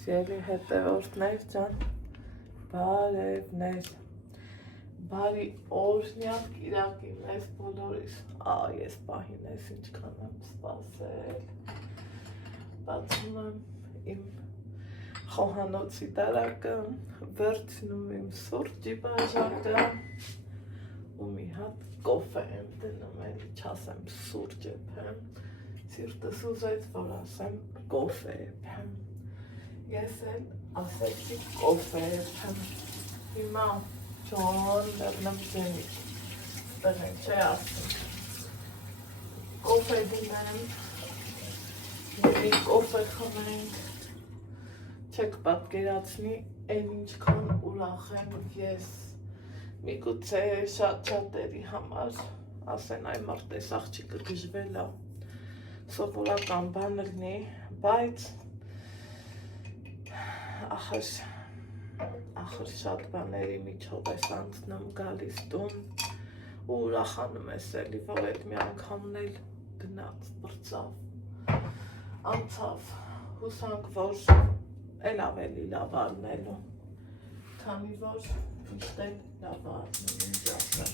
Սիրելի հետևորդներ ջան, բարևներ, բարի օրհնյալ կիրակի մեզ բոլորիս, ես պահին ես ինչքան եմ սպասել, բացում եմ իմ խոհանոցի դարակը, վերցնում իմ սուրճի բաժակը ու մի հատ կոֆե եմ դնում, էլի չասեմ սուրճ եփեմ, սիրտս ուզեց, որ ասեմ կոֆե եփեմ, ես էլ ասեցի կոֆե եփեմ, հիմա John լեռնեմ ձենից, ստեղենք չէ ասում, կոֆե դինեմ, մի կոֆե խմենք, չեք պատկերացնի, էլ ինչքան ուրախ եմ ես, միգուցե շատ-շատերի համար, ասեն այ մարդես աղջիկը գժվել է, սովորական բան լինի, բայց ախր շատ բաների միջով ես անցնում գալիս տուն ու ուրախանում ես էլի, որ այդ մի անգամն էլ գնաց, բրծավ, անցավ, հուսանք, որ էլ ավելի լավ արնելու, քանի որ միշտ էլ լավ արնում, ինչ ասեմ։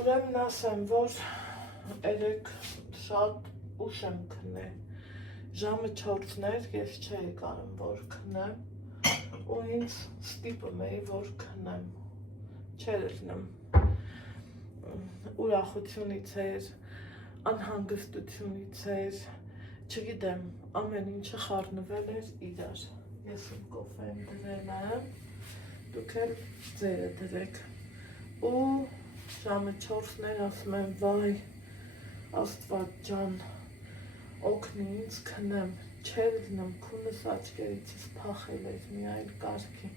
Ուրեմն ասեմ, որ երեկ շատ ուշ եմ քնել, ժամը 4-ն էր, ես չէի կարում, որ քնեմ, ու ինձ ստիպում էի, որ քնեմ, չէր լինում, ուրախությունից էր, անհանգստությունից էր, չգիտեմ, ամեն ինչը խառնվել էր իրար, ես իմ կոֆեն դրել եմ, դուք էլ ձերը դրեք, ու ժամը 4-ն էր, ասում եմ, վայ, Աստված ջան, օգնի ինձ քնեմ, չէր լինում, քունս աչկերիցս փախել էր մի այլ կարգի,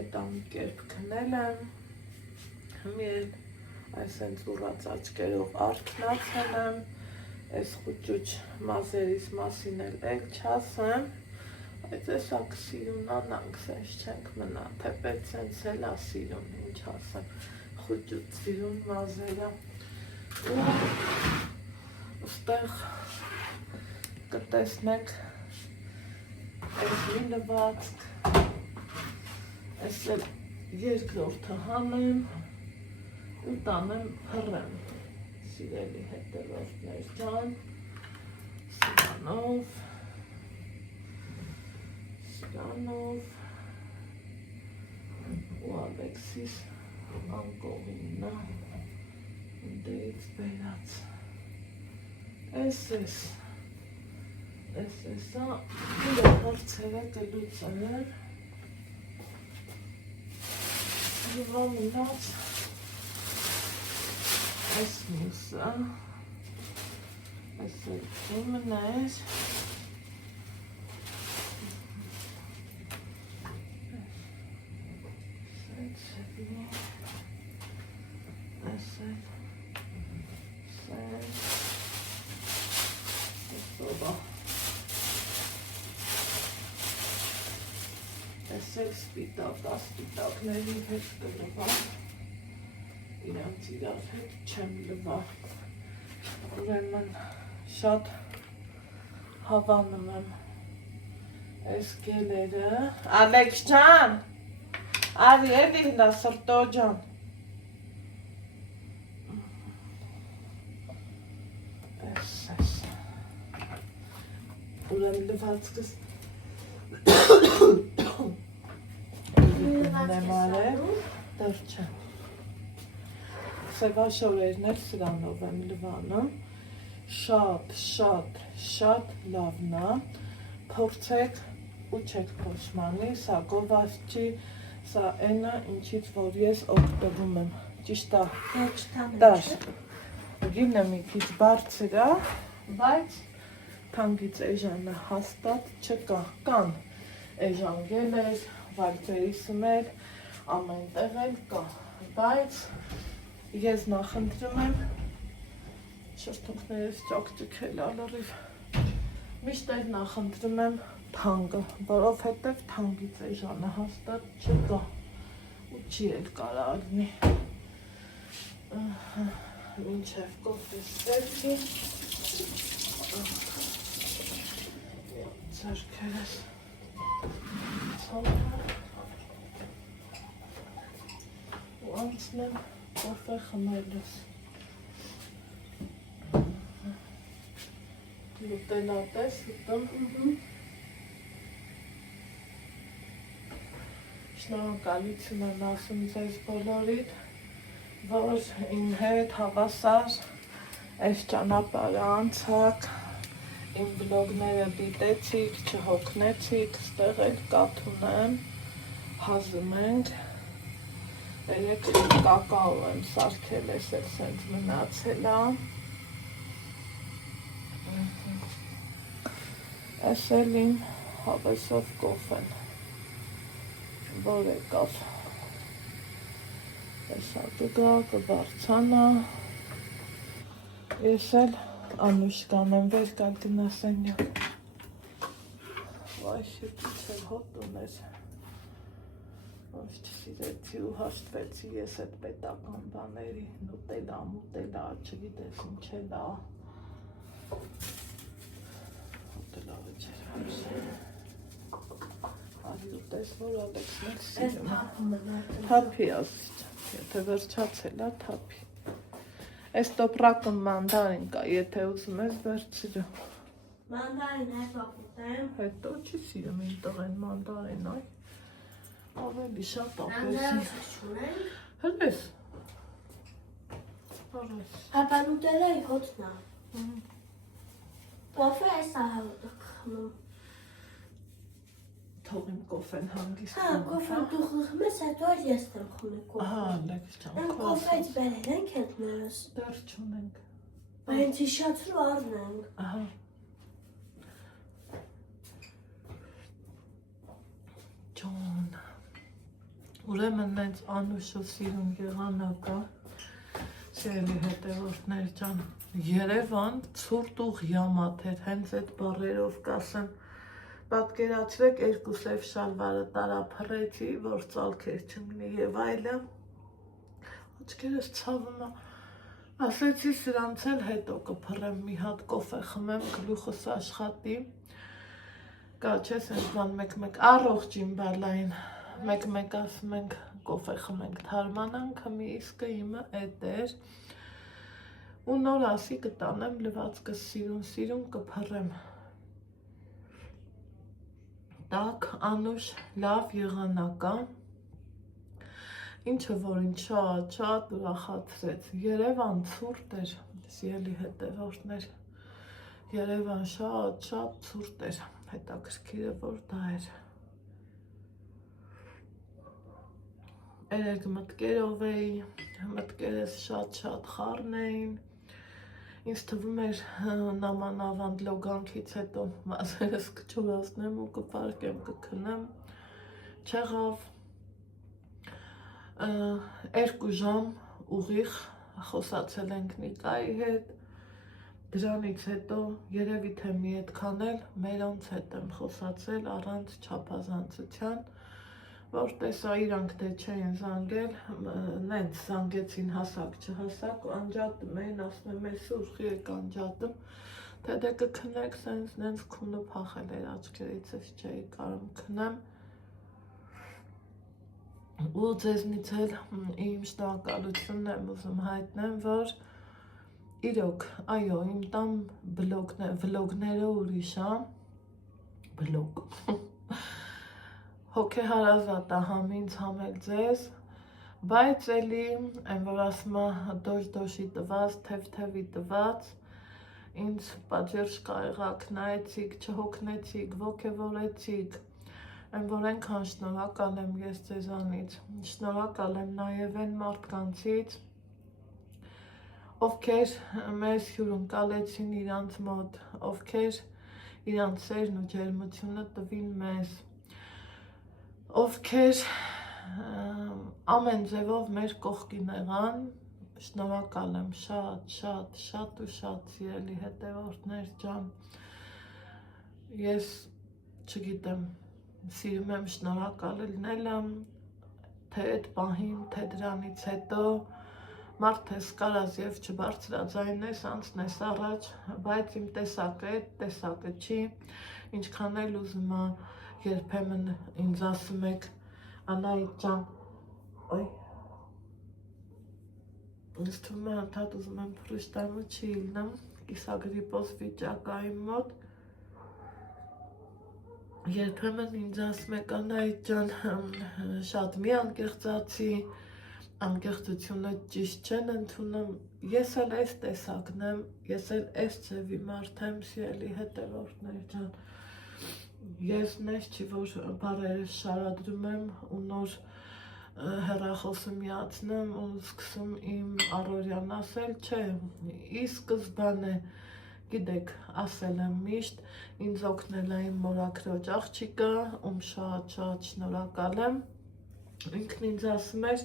այդ ամի կերպ քնել եմ, մի էլ այսենց ուռած աչկերով արթնացել եմ, այս խուճուճ մազերիս մասին էլ չասեմ, բայց էսակ սիրուն անանք, սենց չենք մնա, թեպետ սենց էլ ա սիրուն, ինչ ասեմ, խուճուճ սիրուն մազերը, ու ուստեղ կտեսնեք այս մի լվացք, այս էլ երկրորդը հանեմ ու տանեմ հռեմ, սիրելի հետևորդներ ջան, սրանով ու Ալեքսիս անկողիննա դեից բերած, էս ա, իր հարցերը կլուծել, հվա մնաց, այս մուսը, այս էլ չիմներ, այս էլ, Այսել սպիտակների հետ կլվա, իրանց իրար հետ չեմ լվա, ուրեմն շատ հավանում եմ այս գելերը, Ալեքս ջան, արի էլի հնա սրտո ջան, այս, ուրեմն լվացքս, դեր չէ, սևաշորերն էլ սրանով եմ լվանում, շատ լավն է, փորձեք ու չեք փոշմանի, սա գովազ չի, սա էնա ինչից որ ես օգտվում եմ, ճիշտ է, դար, գինը մի քիչ բարձր է, բայց թանկից էժանը հաստատ չկա, կան էժան գելեր, վալպերիսում էլ, ամեն տեղ էլ կա, բայց ես նախընտրում եմ շրթունքներս ճոք-ճքել ալրիվ, միշտ էլ նախընտրում եմ թանկը, որովհետև թանկից էժանը հաստատ չկա ու չի էլ կարա ալնի, մինչև կոֆե ստեղծի, ձեռքերս ու անցնեմ կոֆե խմելուց։ Լուտելատես ուտում։ Շնորհակալություն եմ ասում ձեզ բոլորիդ, որ իմ հետ հավասար այս ճանապարհը անցաք, իմ վլոգները դիտեցիք, չհոգնեցիք, ստեղ էլ կաթ ունեմ, հազում ենք, երեք կակաո եմ սարքել, ես էլ սենց մնացել է, ես էլ իմ հավեսով կոֆեն, որ եկավ, եսա կգա, կբարձանա, ես էլ Անուշկան եմ վեր կալ գնասենյակ, վայ շետից էլ հոտ ուներ, ոչ չսիրեցի ու հաշտվեցի ես այդ պետական բաների, նուտելա, մուտելա, չգիտես ինչ էլ ա, հոտելա վեջեր արի ուտես, որ Ալեքսն էլ սիրում է, թապի ասիչ, եթե վերջացել է թապի, այս տոպրակը մանդարին կա, եթե ուզում ես վերցրու, Mandarin հետո կուտեմ, հետո չի սիրում իմ տղեն մանդարին, այ, ավելի շատ Mandarin ապեսին, չունենք, հրես, հրես, հապա նուտելայի հոտն է, կոֆե այս ահավոտը կխմում, թող իմ կոֆեն հանգիստ հա, կոֆե դու խմես, հետո էլ ես եմ խմի կոֆե, ահա, լեքս ճան, են կոֆեից բերել ենք հետներս, դեր չունենք, բայց հիշացրու առնենք, ահա, Ջոն, ուրեմն նենց Անուշով սիրուն եղանակա, սիրելի հետևորդներ ջան, Երևան ցուրտ ու ղյամաթ էր, հենց այդ բառերով կասեմ, պատկերացրեք երկու սև շալվարը տարափռեցի, որ ծալքեր չմնի եւ այլը, աչքերս ցավում է, ասեցի սրանց էլ հետո կփռեմ մի հատ կոֆե խմեմ, գլուխս աշխատի, կա չէ սենց բան մեկ-մեկ, առողջին բալային, մեկ-մեկ ասում ենք կոֆե խմենք թարմանանք, մի իսկը իմը էդ էր, ու նոր ասի կտանեմ լվացկս սիրուն կփռեմ, տակ, Անուշ, լավ եղանակա, ինչը որ ինձ շատ ուրախացրեց, Երևան ցուրտ էր, սիրելի հետևորդներ, Երևան շատ ցուրտ էր, հետաքրքիրը որ դա էր, երեք մտկերով էի, մտկերս շատ խառն էին, ինձ թվում էր նամանավանդ լոգանքից հետո մազերս կչորացնեմ ու կպարկեմ, կքնեմ, չեղավ, 2 ժամ ուղիղ խոսացել ենք Նիկայի հետ, դրանից հետո երևի թե մի այդքան էլ մերոնց հետ եմ խոսացել առանց չափազանցության, որ տեսա իրանք թե չէին զանգել, նենց զանգեցին հասակ չհասակ, անջատում էին, ասում եմ ես ուղղի եք անջատում, թե դե կքնեք, նենց քունը փախել էր աչքերիցս չէի կարում քնեմ, ու ձեզնից էլ իմ շնորհակալությունն եմ ուզում հայտնեմ, որ իրոք, այո, իմ տան վլոգները ուրիշ է, վլոգ, հոգեհարազատ է համ ինձ, համ էլ ձեզ, բայց էլի, այն որ ասում է դոշ-դոշի տված, թև-թևի տված, ինձ պատժերժ կարեղակ նայեցիք, չհոգնեցիք, ոգևորեցիք, այն որ այնքան շնորհակալ եմ ես ձեզանից, շնորհակալ եմ նաև այն մարդկանցից, ովքեր մեզ հյուրընկալեցին իրանց մոտ, ովքեր իրանց սերն ու ջերմությունը տվին մեզ, ովքեր ամեն ձևով մեր կողքին եղան, շնորհակալ եմ շատ սիրելի հետևորդներ ջան, ես չգիտեմ, սիրում եմ շնորհակալ լինել, թե այդ պահին, թե դրանից հետո, Մարդես կարած եւ չբարձրաձայնես, անցնես առաջ, բայց իմ տեսակը չի, ինչքան էլ ուզում ա երբեմն ինձ ասում եք Անահիտ ջան, ոյ ինձ թվում է անդադ ուզում եմ փրուշտամը չի իլնեմ, կիսագրիպոզ վիճակ ա իմ մոտ, երբեմն ինձ ասում եք Անահիտ ջան, շատ մի անկեղծացի, անկեղծությունը ճիշտ չեն ընդունում, ես էլ այս տեսակն եմ, ես էլ այս ձևի մարդ եմ, սիրելի հետևորդներ ջան, ես նես չի, որ բարերը շարադրում եմ ու նոր հեռախոսը միացնում ու սկսում իմ առօրյան ասել, չէ, ի սկզբանե, գիտեք, ասել եմ միշտ, ինձ օգնել է իմ մորաքրոջ աղջիկը, ում շատ շնորհակալ եմ, ինքն ինձ ասում էր,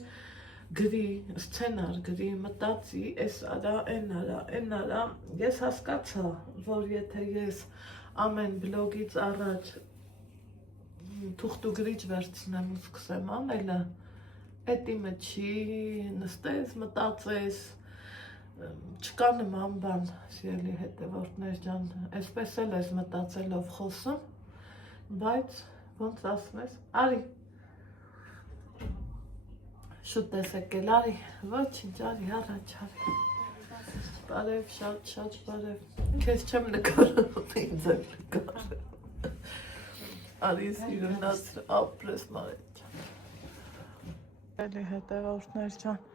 գրի, սցենար գրի, մտածի, էս արա, են արա, ես հասկացա, որ եթե ես ամեն բլոգից առաջ թուղթուգրիչ վերցնեմ ու սկսեմ անելը, էդ իմը չի, նստես, մտածես, չկա նման բան, սիրելի հետևորդներ ջան, այսպես էլ ես մտածելով խոսում, բայց ոնց ասում ես, արի, շուտ ես եկել, արի, ոչինչ, արի, առաջ, արի, բարև, շատ բարև, քեզ չեմ նկարում, ինձ եմ նկարում, արի սիրունած, ապրես մարեջ, սիրելի հետևորդներ ջան,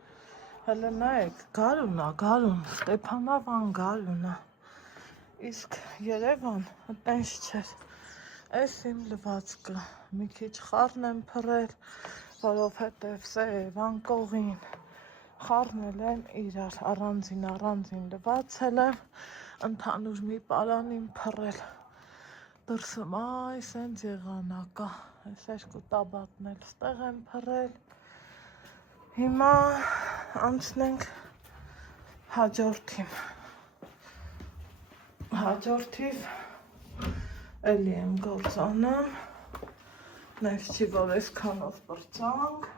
հələ նայեք, գարուն, Ստեփանավան գարուն է, իսկ Երևան տենց չէր, այս իմ լվացքը, մի քիչ խառն եմ փռել, որովհետև սև, անկողին, խառնել եմ իրար, առանձին լվացել եմ, ընդհանուր մի պարան իմ փռել, դրսում այ սենց եղանակա, այս երկու տաբատն էլ ստեղ եմ փռել, հիմա անցնենք հաջորդիվ էլի եմ գործանում, նես չի, որ այսքանով պրծանք,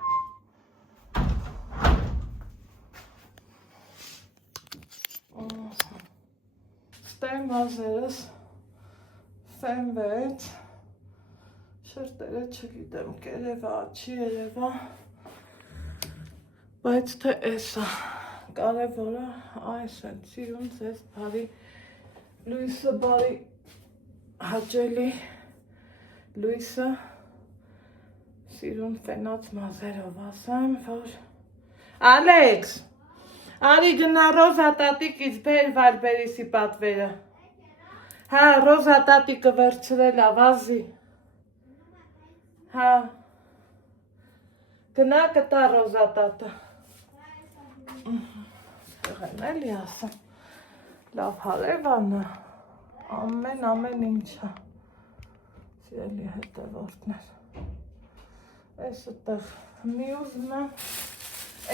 ստեմ վազերս, ֆեմ 6, շրտերը չգիտեմ, կերևա, չի երևա, բայց թե էսա, կարևորը այս են, սիրուն ձեզ բարի, լույսը բարի հաճելի, լույսը, սիրուն ֆենած մազերով ասեմ, որ Ալեքս, արի գնա Ռոզա տատիկից բեր Վարբերիսի պատվերը, հա, Ռոզա տատիկը վերցրել ա, վազի, հա, գնա կտա Ռոզա տատը, Եղեն էլի ասեմ, լավ հարևանը, ամեն ինչը, սիրելի հետևորդներ, այս տեղ միուզն է,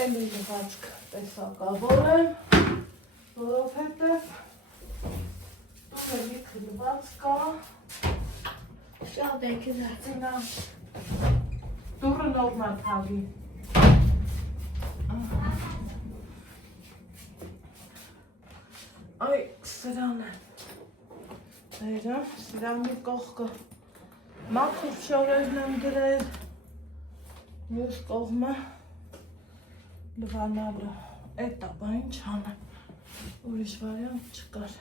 էլի լվացք տեսակավոր եմ, որովհետև տունը լիքը լվացք կա, Շատ եք զարցնա, դուրը նորմալ թագի, այ սրան է, սրանի կողքը մաքուր շորերն եմ դրել, մյուս կողմը լվանալը, էտա բա ինչ անեմ, ուրիշ վարյանտ չկար,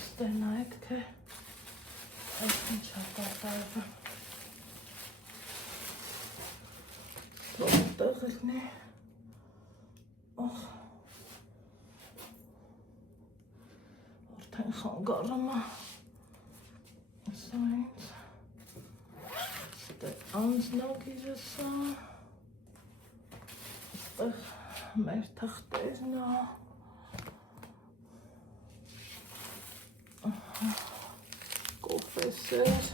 ստենայեք թե այս ինչ հատարտարվը, Տեղ ելնի, արդեն խանգարում է, սա ինձ, ստեղ անձնագիրը սա, ստեղ մեր թղթերն է, կոֆեսեր,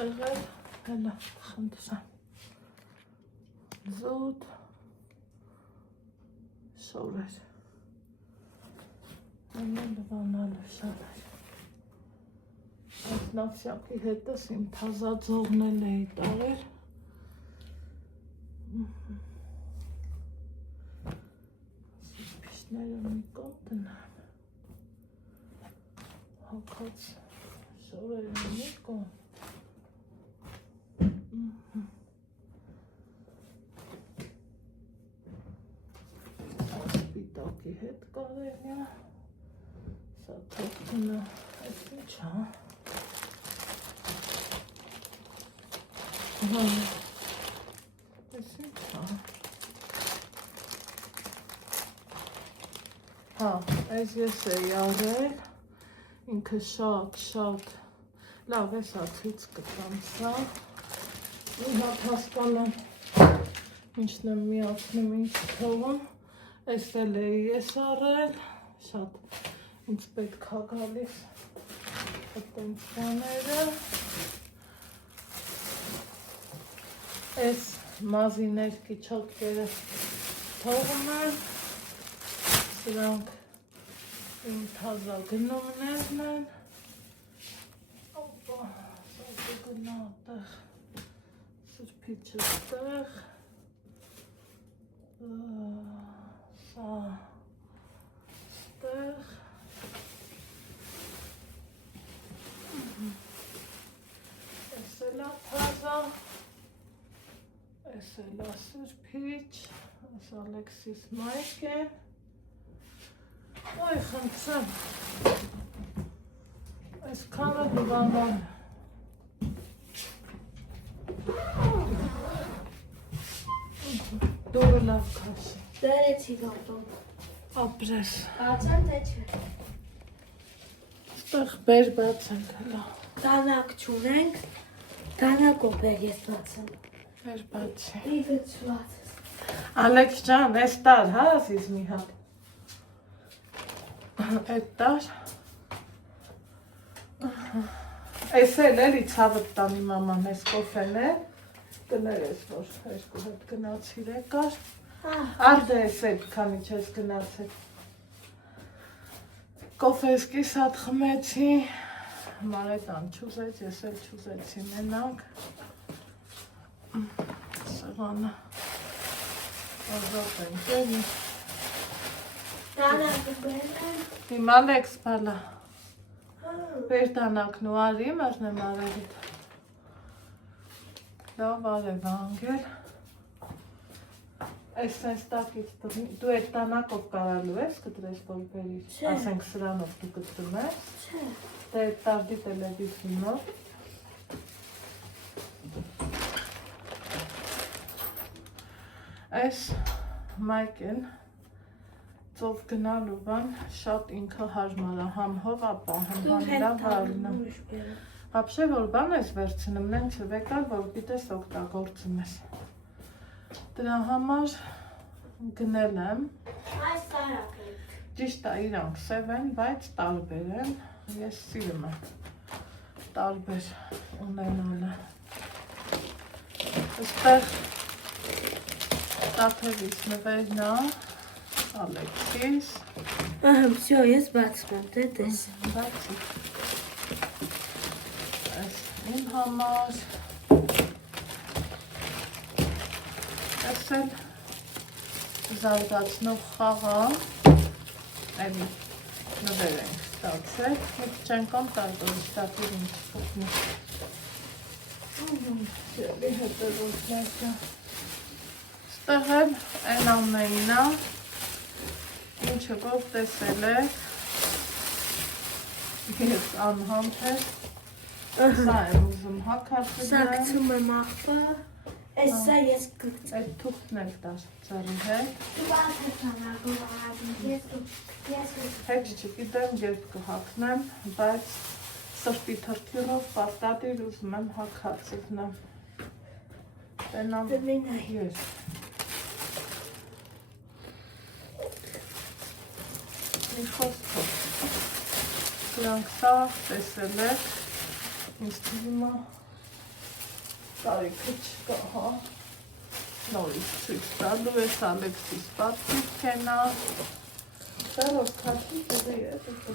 Եղել, հելա, խնդրեմ, զուտ, շորեր, Ամեն բանալը շատ էր։ Այս նավսյակի հետս իմ թազաձողնել էի տարել։ Սպիշները մի կոտ տնեմ։ Հակած շորերը մի կոտ։ Սպիտակի հետ կարելի է։ Սա թողտնը, այս ինչ հա։ Այս ինչ հա։ Հա, այս ես էի արել, ինքը շատ լավ է սա ցույց կտամ սա։ Մի հատ հասկանամ ինչն եմ միացնում ինչ թողում։ Այս էլ էի ես արել, շատ ինձ պետք է գալիս այդտենց բաները։ Այս մազիներ կիչոկերը թողում եմ, սրանք իմ թազա գնումներն են, սա կգնա տեղ, սրպիչը տեղ, սա տեղ, այս էլ է թազա, այս էլ է սրպիչ, այս Ալեքսիս մայք է, Ոյ խնդրեմ, այս քանը դիվանան դուրը լավ քաշի, Դերեցի գոտում։ ապրես, Բացան թե չէ։ ստեղ բեր բացենք հլա, Դանակ չունենք, դանակով բեր ես բացեմ։ բեր բացի, Իվը ծուացս։ Ալեքս ջան, այս տար հա ասիս մի հատ, այդ տար, այս էլ էլի ցավըտ տանի մաման, այս կոֆեն է, կներ ես, որ երկու հետ գնացիր եկար, արդը ես էդ քանի չես գնացել, կոֆես կիս հատ խմեցի, մարետան չուզեց, ես էլ չուզեցի մենակ, սղանը, ազատ ենք էլի, Դանակը բերեմ։ իմ Ալեքս բալա, բեր դանակն ու արի մերնեմ արևիտ, լավ արև անգել, այս սենց տակից տղնի, դու այդ տանակով կարալու ես կտրես որ բերիր, ասենք սրանով դու կտրում ես, Չէ։ դե այդ տարդի տելևիզյունով, այս մայկեն, ծով գնալու բան շատ ինքը հարմար է, համ հով ապահում, համ լավ արնա։ Ապշե որ բան ես վերցնում, նեն չվեկար, որ գիտես օգտագործում ես։ Դրա համար գնել եմ, Այս տարակ է։ ճիշտ է իրանք սև են, բայց տարբեր են, ես սիրում եմ տարբեր ունենալը։ Այստեղ տաթևից նվերն է, Ալեքսիս, Всё, ես բացում եմ, դե տես։ բացի, այս իմ համար, այս էլ զարգացնող խաղա, այլի նվեր ենք ստացել, մի քիչ անգամ կարդոր ստատիր ինձ փոխնի։ Շելի հետևորդներկը, ստեղ էլ են ամեննա, ինչը ով տեսել եք, ես անհամբեր, սա եմ ուզում հակացել եմ, Սակցում եմ աղբը, այս սա ես կգծեմ։ այդ թուղթն էլ տար ծարի հետ, Դու բացես դանակով արադին, ես հետ չգիտեմ երբ կհակնեմ, բայց սրտի թրթյունով պարտադիր ուզում եմ հակացնեմ, տենամ դվինայ։ ես, մի խոսքով, սրանք սա տեսել եք, ինձ թվում է տարիքը չկա, հա, նորից ցույց տալու ես Ալեքսիս պատմիքենա, Սերով քաշի դեպի է դուք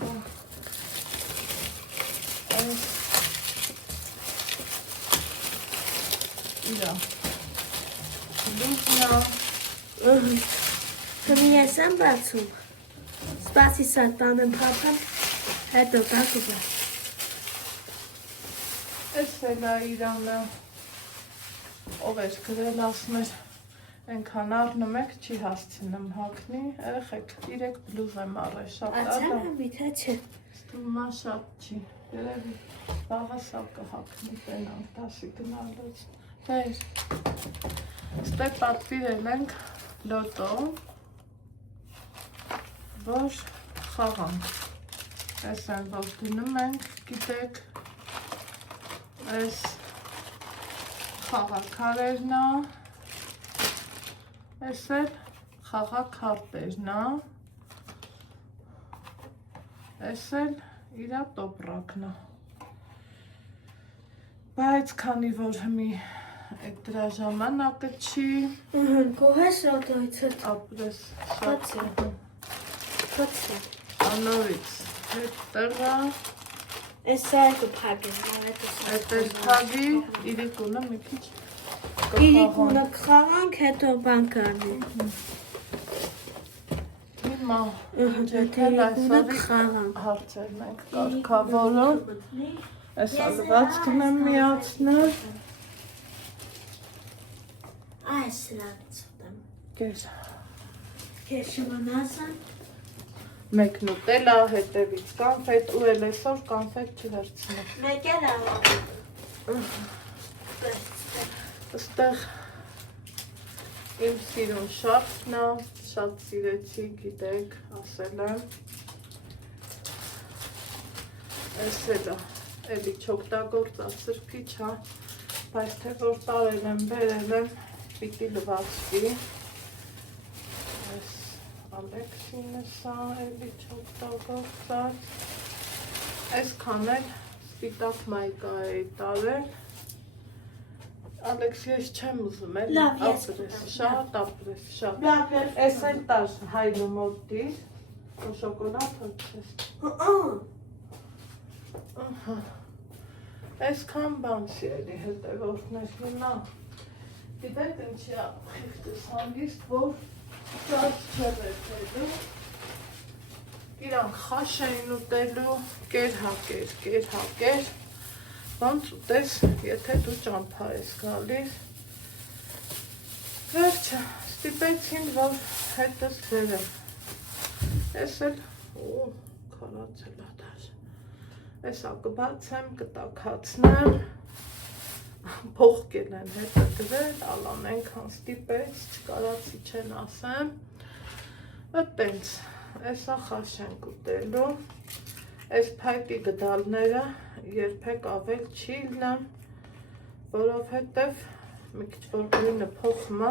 իրա լուկնա Քանի ես եմ բացում Սպասի սատ տանեմ փափան հետո տակուբա Էս էլ է իրանը ով էր գրել ասում էր Ենքան առնում եք չի հասցինում հակնի երեխեք 3 բլուզ եմ առել շատ Ացան համի թե չէ Ստումա շատ չի երևի վաղը սա կհակնի տենանք դասի գնալուց Հեր ստե պատվիրել ենք լոտո որ խաղանք Այս են որ դնում ենք գիտեք Այս խաղաքարերն է Այս էլ խաղաքարտերն է Այս էլ իրա տոպրակն է Բայց քանի որ հիմի այդ դրա ժամանակը չի Կոհես ռոտոյցը ապրես շատ Կոցի անորից հետ տեղա Ես այդու պագեն Այդ էլ պագի իրիկունը մի քիչ Իրիկունը կխաղանք հետո բան կարնի Հիմա իրիկունը կխաղանք հարցերն ենք կարգավորում Այս ալվածքն եմ միացնել Այս սրանից ուտեմ Կեր Կեշիմանասան Մեկ նուտելա, հետևից կանֆետ ու էլ այսօր կանֆետ չվերցնեմ Մեկ էլ Աստեղ իմ սիրուն շապն է, շատ սիրեցի, գիտեք, ասել եմ Այս էլ է, էլի չօգտագործած սրբիչ է, բայց թե որ տարել եմ, բերել եմ, պիտի լվացվի Այս Ալեքսինը սա, էլի չօգտագործած Այսքան էլ սպիտակ մայկա էի տարել Ալեքս, ես չեմ ուզում էլ, ապրես, շատ Այս էլ տար հայլու մոտ դիր, ու շոկոլատ հոչես Այսքան բան սիրելի հետևորդներ հիմա Գիտեք ինչի խիղճս հանգիստ, որ շատ չեմ էթելու Իրան խաշ էին ուտելու, կեր Ոնց ուտես, եթե դու ճամփա ես գալիս Վերջը, ստիպեցին, որ հետս ձերեմ Ես էլ, քարացել ադար Էսա կբացեմ, կտակացնեմ Փողկել են հետը գրել, ալան ենքան ստիպեց, չկարացի չեն ասեմ Տենց, էսա խաշ ենք ուտելու Այս փայտի գդալները երբեք ավել չի լնեմ, որովհետև մի քիչ որ գույնը փոխում է,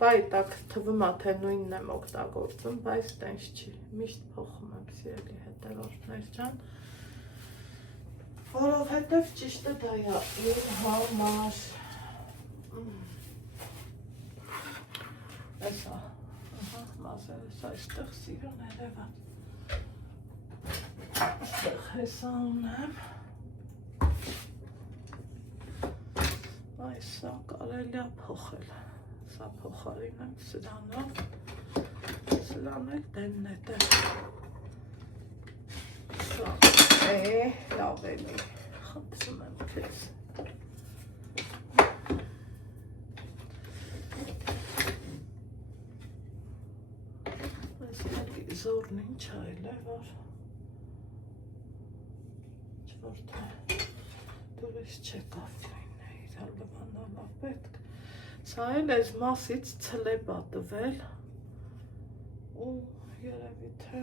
բայտակ թվում է թե նույնն եմ օգտագործում, բայց տենց չի, միշտ փոխում եմ սիրելի հետևորդներ ջան, որովհետև ճիշտը դա է իմ համար, էսա, մազերս այստեղ սիրուն երևան, Այստեղ հեսա ունեմ Այսա կարելի է փոխել Սա փոխարին եմ սրանով Սրան էլ դենն է տեղ Սա լավ էլի Խնդրում եմ քեզ Այս հատի զորն ինչ այլ է որ դուրս չեկավ նույնն է, իրա լվանալա պետք Սա էլ ես մասից ցլեբ է տվել ու երևի թե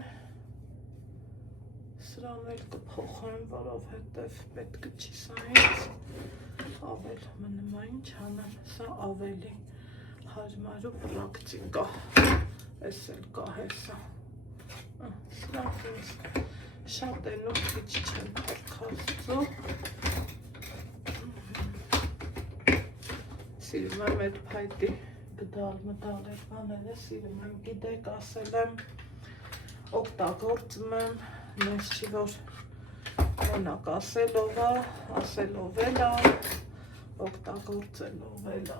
սրան էլ կփոխեմ, որովհետև պետք չի սա ինձ ավել մնում է ինչ անեմ, սա ավելի հարմար ու պրակտիկ է, ես էլ կա հեսա Սրանք ինձ շատ են ու քիչ չեմ կարգացու Սիրում եմ այդ փայտի գդալ մտալ այդ բաները, սիրում եմ գիտեք ասել եմ օգտագործում եմ, ես չի որ մենակ ասելով էլ է, օգտագործելով էլ է։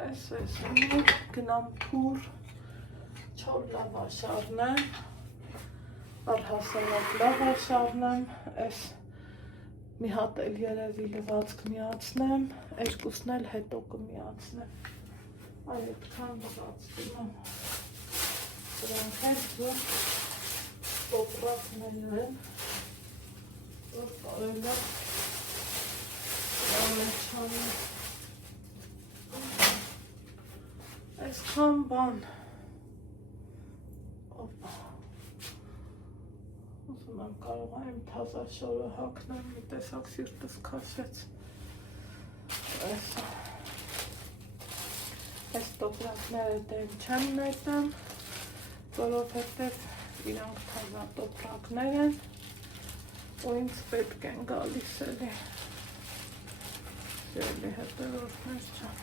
Այս գնամ փուր, չոր լավաշ առնեմ, առհասարակ լավաշ առնեմ, այս մի հատ էլ երևի լվացք միացնեմ, երկուսն էլ հետո կմիացնեմ։ Այդքան լվացքում եմ, դրանք էլ որ տոպրակներ են, որ կարել է դրա մեջ անել։ Այսքան բան, ուզում եմ կարող եմ թազա շորը հագնեմ, մի տեսակ սիրտս քաշեց, այս տոպրակները դեմ չեմ նետեմ, որովհետև իրանք թազա տոպրակներ են, ու ինձ պետք են գալիս էլի, սիրելի հետևորդներ չեմ։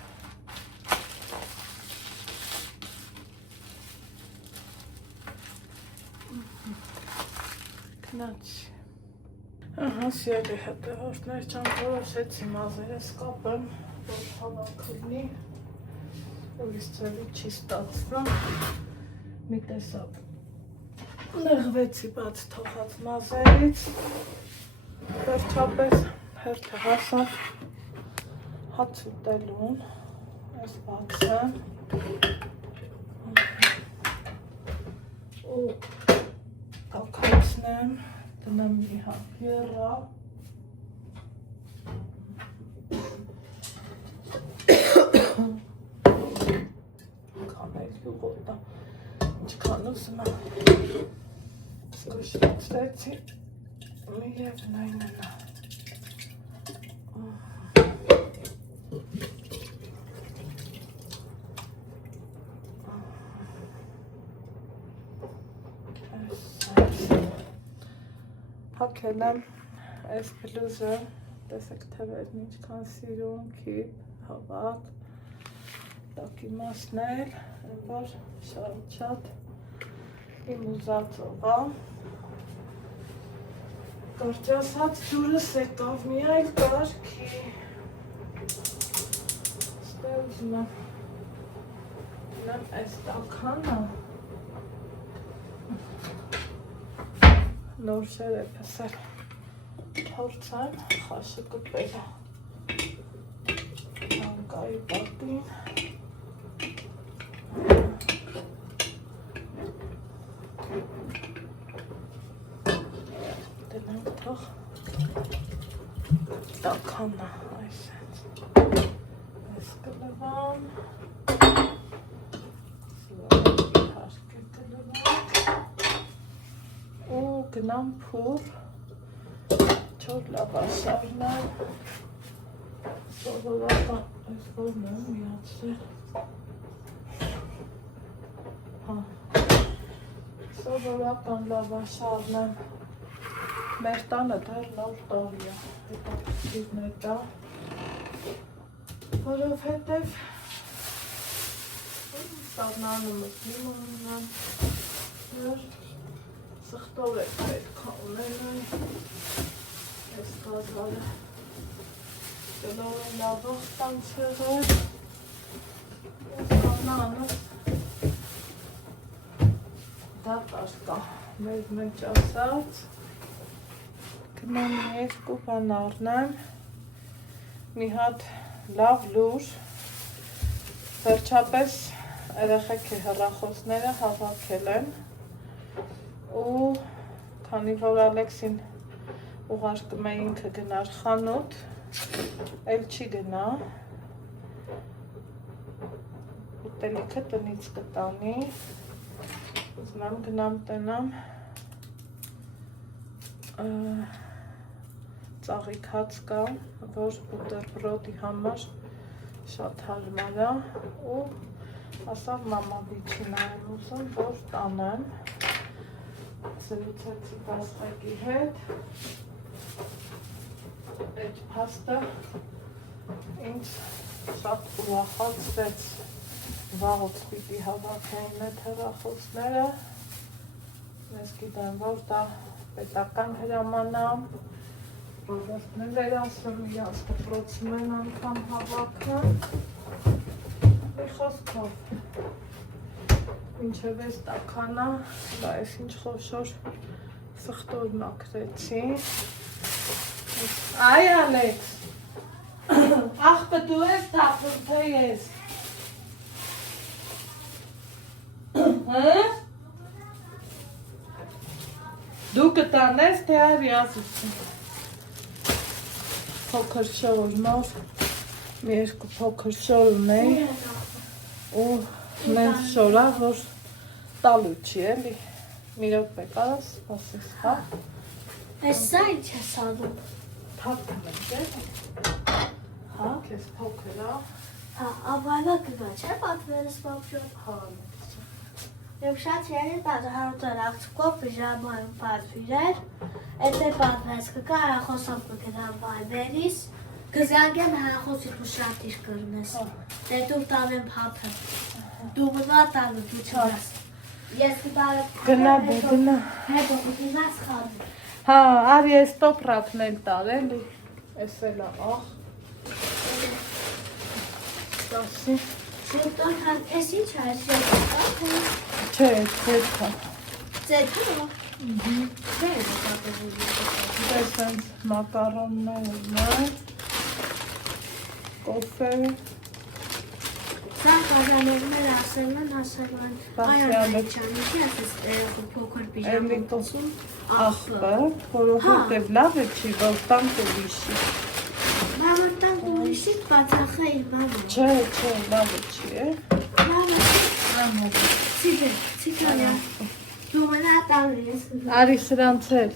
Ահա սիրելի հետևորդներ ջան, որոշեցի մազերս կապեմ, որ հավաքվի, ուրիշ ձևի չի ստացվում, մի տեսակ նեղվեցի բաց թողած մազերից, վերջապես հերթը հասավ հաց ուտելուն, այս բացը, ու կակացնեմ, դնեմ մի հատ եռա, կանել յուղոտա, ինչքան ուզում եմ, զգուշացրեցի, միևնույն նա։ Հագել եմ այս բլուզը, տեսեք թվերն ինչքան սիրուն, քիփ, հավաք, տակ իմաստներ, որ շատ իմ ուզածով է։ Կարճասած ջուրս եկավ մի այլ կարգի, ստե ուզում եմ այս տաքանը, նոր շեր է պսել, փորձեմ խաշը կպելը, անկայի պատին, դնենք թող տաքանա, այս կլվան, իհարկե կլվան, ու գնամ փուր, չոր լավաշ առնեմ, սովորական, այս որն եմ միացրել, սովորական լավաշ առնեմ, մեր տանը դեռ նոր տարի է, հետաքրքիրն է դա, որովհետև ստանանումս լիմոնում եմ, որ սխտով է պետք է ունենան, այս գազարը գլոր է լավող ստանցեղել, ստանանս դա կարկա, մեր մեջ ասած, գնամ երկու բան առնեմ, մի հատ լավ լուր, վերջապես երեխեքի հեռախոսները հավաքել եմ, ու քանի որ Ալեքսին ուղարկում է ինքը գնար խանութ, էլ չի գնա, ուտելիքը տնից կտանի, ուզում եմ գնամ տնամ ծաղիկ հաց կա, որ բուտերբրոդի համար շատ հարմար է, ու ասավ մամա վիճին եմ ուզում, որ տանեմ, զրուցեցի բաստակի հետ, այդ փաստը ինձ շատ ուրախացրեց, վաղուց պիտի հավաքեն այդ հեռախոսները, ես գիտեմ, որ դա պետական հրաման է, ռոբոտներ ասում իրանց դպրոցում են անգամ հավաքը, մի խոսքով, մինչև այս տաքան է, դա ես ինչ խոշոր սխտոր մաքրեցի, այ Ալեքս, աղբը դու ես տապում, թե ես, դու կտանես, թե արի ասություն, փոքր շորմով, մի երկու փոքր շոր ունեի, ու նենց շորա, որ տալու չի էլի, մի րոպե կարաս, սպասես, հա? Այս սա ինչ ես անում։ Թափում ենք էլի, հա, կեզ փոքր ա, Հա, ավայլա կգա չէ պատվերս բապժոն։ հա, Եվ շատ երին պատահարության աղցկով պիժամայում պատվիրեր, էտ է պատվես կկա հարախոսով կգնամ բայբերիս, կզանգեմ հարախոսիտ ու շատ իր կրնես, դե դուր տանեմ հապը, դու մնա տանը դու չնաս, ես կտարը գնա բե գնա, հետո կգնաս խարում, հա, արի ես տոպրակն էլ տար էլի, ես էլ աղ, ստասի, Շուտոն հան, ես ինչ այս ետակա, չէ, ձետքա, ձետքա, չէ, դես հենց մակարոններ ունեն, կոֆե, Սա կազաներներ ասել են, այան մեջան, ինչի ասես փոքր պիժամը տոսում, աղբը, որովհետև լավ է չի, որ տան կվիշի, Մամրտան կուրիշիտ բացախը իր մամը, չէ, լավ է չի է, մամը անհոտ, Ցիկանյան, դու մնա տանը ես կզա, արի սրանց էլ,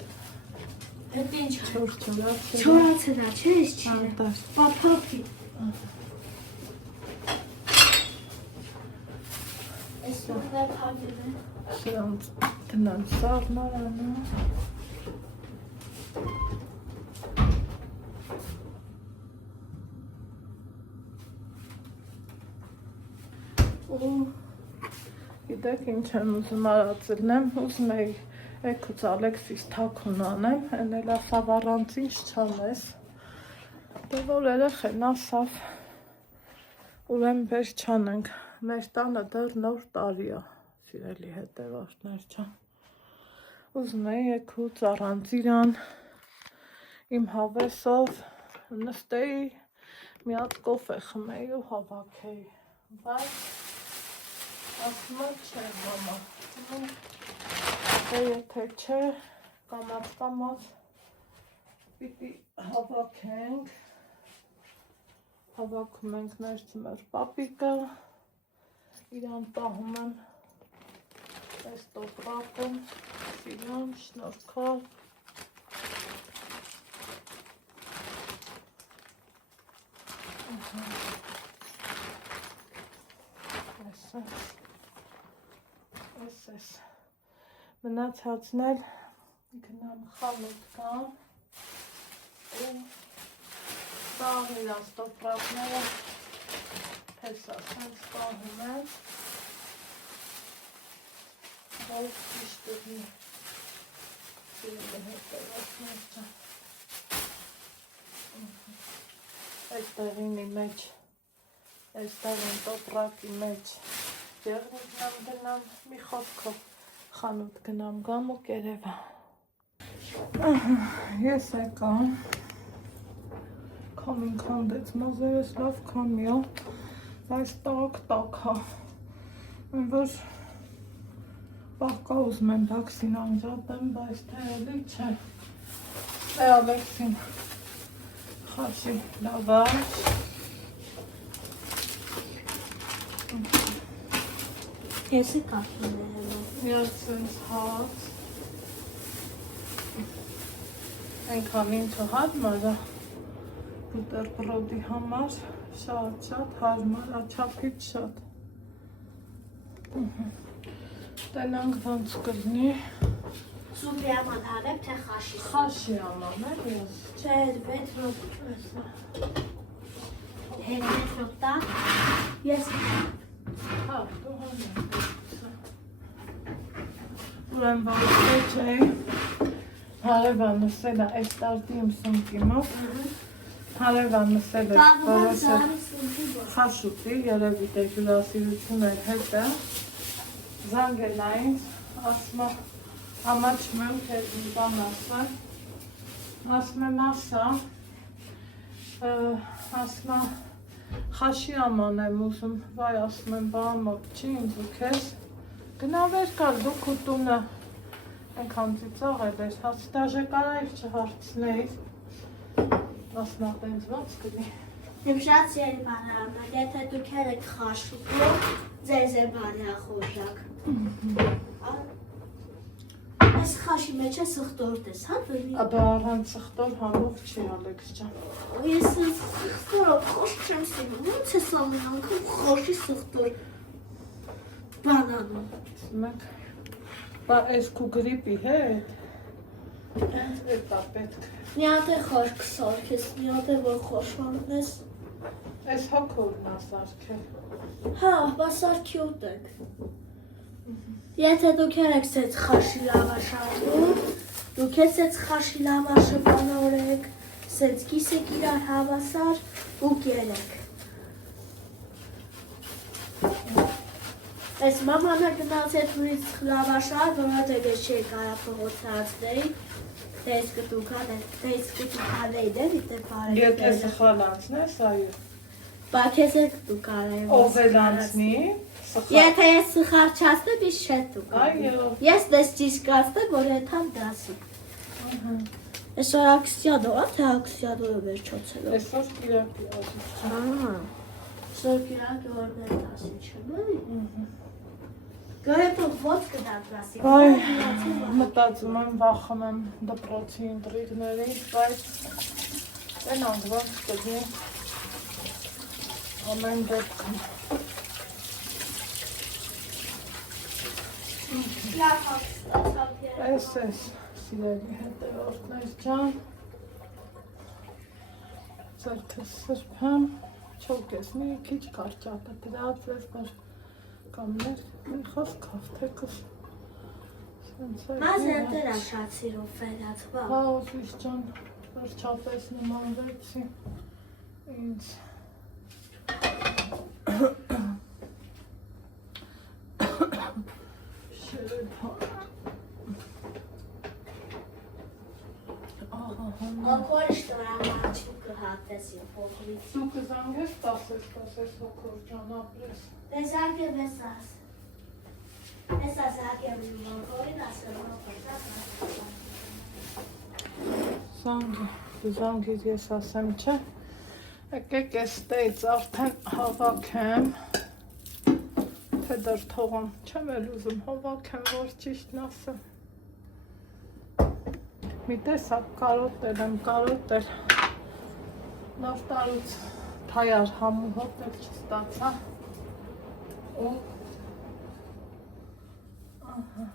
հետ ինչ չորացել, չորացնա, չէ ես չիրը, անտար, պապոպի, ես նուղնե պագին է, սրանց տնան սաղմարանը, ու գիտեք ինչ եմ ուզում արածելնեմ, ուզում էի էքուց Ալեքսիս թաքուն անեմ, են էլ ասավ առանց ինչ չանես, դե որ երեխեն ասավ, ուրեմ բեր չանենք, մեր տանը դեռ նոր տարի է, սիրելի հետևորդներ չան, ուզում էի էքուց առանց իրան, իմ հավեսով նստեի, մի հատ կոֆե խմեի ու հավաքեի, բայց ասում է չէ մամա, դե եթե չէ, կամաց պիտի հավաքենք, հավաքում ենք մեր ծմեր պապիկը, իրան պահում եմ այս տոպրակը, սիրում, շնորհքով, Ես մնացածն էլ գնամ խանութ կամ ու տաղ իրաց տոպրակները հեսաս հենց պահում եմ, որ ճիշտ դնի սիրելի հետևորդներ չան, այստեղինի մեջ, այստեղին տոպրակի մեջ եղնիքնամ գնամ, մի խոսքով խանութ գնամ գամ ու կերևա, ես եկամ, քամին քանդեց, մազերս լավ քամի է, բայց տակ է, որ պահկա ուզում եմ բաքսին անջատեմ, բայց թե էլի չէ, թե Ալեքսին խաշի լավաշ, Ես է կապում է հեմա, միած սենց հաց, ենքան ինքը հարմար է, բուտերբրոդի համար շատ հարմար, աչափից շատ, տենանք ոնց կլնի, Սուպի աման հարებ թե խաշի խաշի աման է ես, Չէ, վետ ռոտ հետ վետ ռոտակ, ես Ուրեմն ոչ չէ։ Հարևանը սելա այս տարտի իմ սնկի մոտ։ Հարևանը սելա որոշը խաշուտի, երևի թե հյուրասիրություն էր հետը։ Զանգել այն, ասմա ամաչում եմ, թե իմ բան ասեմ։ Ասում եմ ասա, ասմա խաշի աման եմ ուզում, վայ ասում եմ բան մոտ չի ինձ ու քեզ։ Գնա վեր կար դուք ու տունը ենքան ծիծաղել էր, հաց դաժե կարայր չհարցնեիր։ Ասմա տենց ոնց կլի։ Իմ շատ սիրելի բանարաններ, եթե դուք եք խաշուկում, ձեզ է բարյախորժակ։ Այս խաշի մեջ է սխտորտ ես, հա բնի։ Աբա առանց սխտոր համով չի Ալեքս ջան։ Ես սխտորով խոշ չեմ սիրում, ոնց ես ամեն անգամ խոշի սխտոր բանանում։ Մենք, բա այս քու գրիպի հետ, հենց էտ է պետք։ Մի հատ է խոշք սարքես, մի հատ է որ խոշորն ես։ Այս հոգորն է սարքել։ Հա, բա սարքի ուտեք։ Եթե դուք եք սեց խաշի լավաշարում, դուք սեց խաշի լավաշը բանորեք, սեց կիսեք իրար հավասար ու կերեք։ Այս մամանը գնաց հետ ուրից լավաշար, որատ եղես չէի կարա փողոցացնեի, դեզ կտուքանեի դեր իտե բարեք։ Եթե սխալ անցնես, այո։ Բա քեզ եք դուք արայ։ Ով էլ անցնի, սխալ։ Եթե ես սխալ չասնեմ, իս չէ դուք։ Այո։ Ես դες ճիշտ կասնեմ, որ եթամ դասի։ Այսօր ակսիադո, թե ակսիադոյը վերջոցելով։ Այսօր կիրակի ազիզ։ Այսօր կիրակի օրներ դասի չեմ։ Գարեթով ոնց կդակ դասի։ Այ, մտածում եմ, վախում եմ դպրոցի ինտրիգների, բայց տենանք ոնց կդի ամեն դեպքում։ Այս սիրելի հետևորդներ ջան, ձերքս սրբեմ, չոքես մի քիչ կարճապը դրածես, որ կամներ մի խոսք հաղթեկս Մազ երդերա շատ սիրով վերացվա։ Հա ոսիս ջան, վերջապես նմանվեցի ինձ Ակոր շտորամաչու կհատես իմ փոխվից։ Դու կզանգես, տասես հոգոր ջան ապրես։ Դες արգև ես աս։ Ես աս արգև իմ ոգորին ասեմ Զանգի, դու զանգիր ես ասեմ չէ։ Եկեք ես տեից արդեն հավաքեմ, թե դր թողամ, չեմ էլ ուզում հավաքեմ, որ ճիշտն ասեմ։ Մի տեսակ կարոտել եմ, կարոտել, նոր տարուց թայար համու հոտել չստացա, ու ահա,